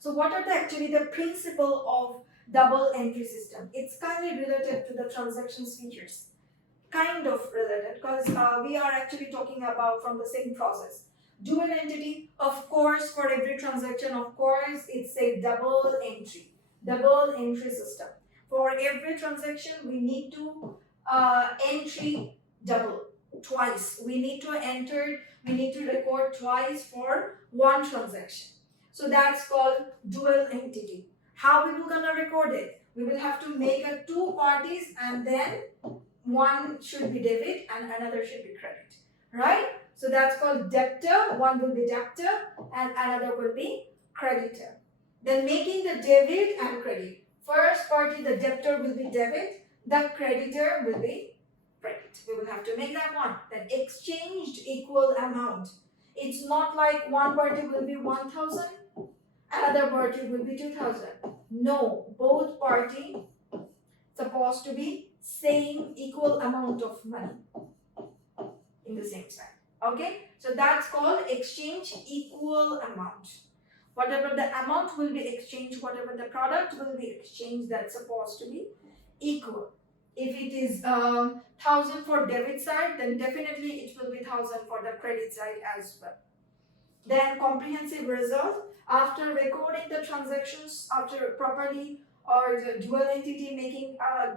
So what are actually the principle of double entry system? It's kindly related to the transactions features. Kind of related, because we are actually talking about from the same process. Dual entity, of course, for every transaction, of course, it's a double entry system. For every transaction, we need to entry double, twice. We need to record twice for one transaction. So that's called dual entity. How we will gonna record it? We will have to make a two parties, and then one should be debit and another should be credit, right? So that's called debtor. One will be debtor and another will be creditor. Then making the debit and credit. First party, the debtor will be debit, the creditor will be credit. We will have to make that one. Then exchanged equal amount. It's not like one party will be 1,000, another party will be 2,000. No, both party supposed to be same equal amount of money in the same side. Okay, so that's called exchange equal amount. Whatever the amount will be exchanged, whatever the product will be exchanged, that's supposed to be equal. If it is 1,000 for debit side, then definitely it will be 1,000 for the credit side as well. Then comprehensive result, after recording the transactions, after properly or the dual entity making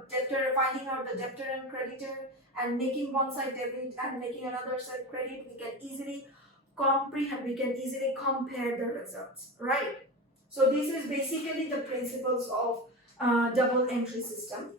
debtor, finding out the debtor and creditor and making one side debit and making another side credit, we can easily comprehend, we can easily compare the results, right? So this is basically the principles of double entry system.